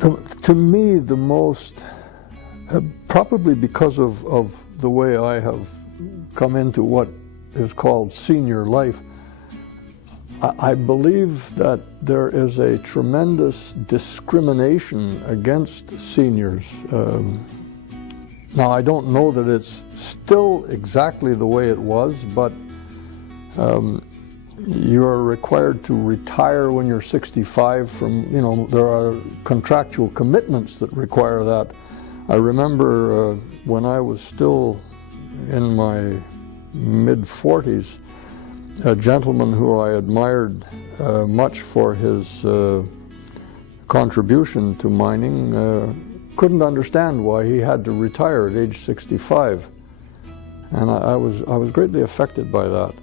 To me, the most, probably because of the way I have come into what is called senior life, I believe that there is a tremendous discrimination against seniors. Now, I don't know that it's still exactly the way it was, but you're required to retire when you're 65 from, there are contractual commitments that require that. I remember when I was still in my mid-40s, a gentleman who I admired much for his contribution to mining couldn't understand why he had to retire at age 65. And I was greatly affected by that.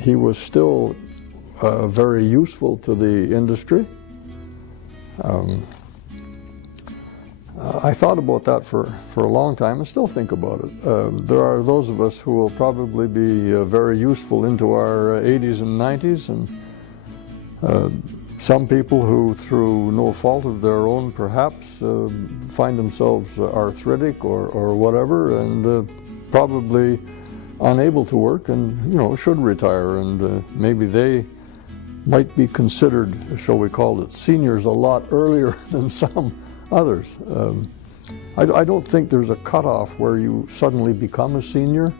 He was still very useful to the industry. I thought about that for a long time and still think about it. There are those of us who will probably be very useful into our 80s and 90s, and some people who, through no fault of their own perhaps, find themselves arthritic or whatever, and probably unable to work and should retire, and maybe they might be considered, shall we call it, seniors a lot earlier than some others. I don't think there's a cutoff where you suddenly become a senior.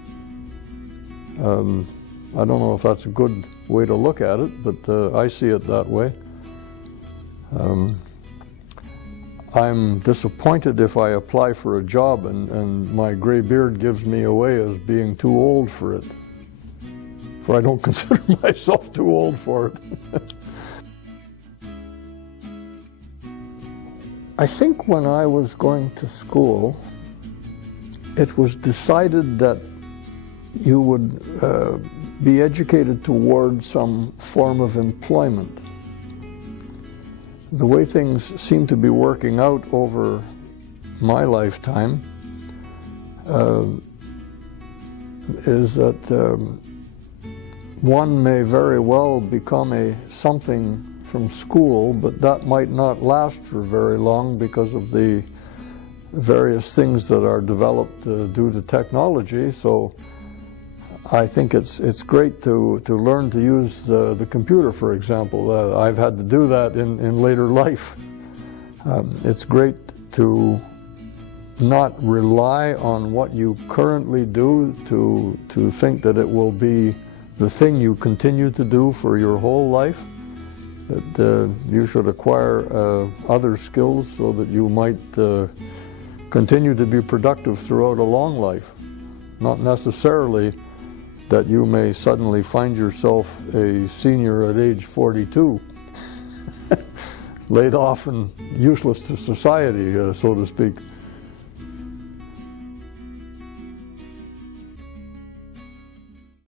I don't know if that's a good way to look at it, but I see it that way. I'm disappointed if I apply for a job and my gray beard gives me away as being too old for it. For I don't consider myself too old for it. I think when I was going to school, it was decided that you would be educated toward some form of employment. The way things seem to be working out over my lifetime is that one may very well become a something from school, but that might not last for very long because of the various things that are developed due to technology. So I think it's great to learn to use the computer, for example. I've had to do that in later life. It's great to not rely on what you currently do to think that it will be the thing you continue to do for your whole life. That you should acquire other skills so that you might continue to be productive throughout a long life. Not necessarily that you may suddenly find yourself a senior at age 42, laid off and useless to society, so to speak.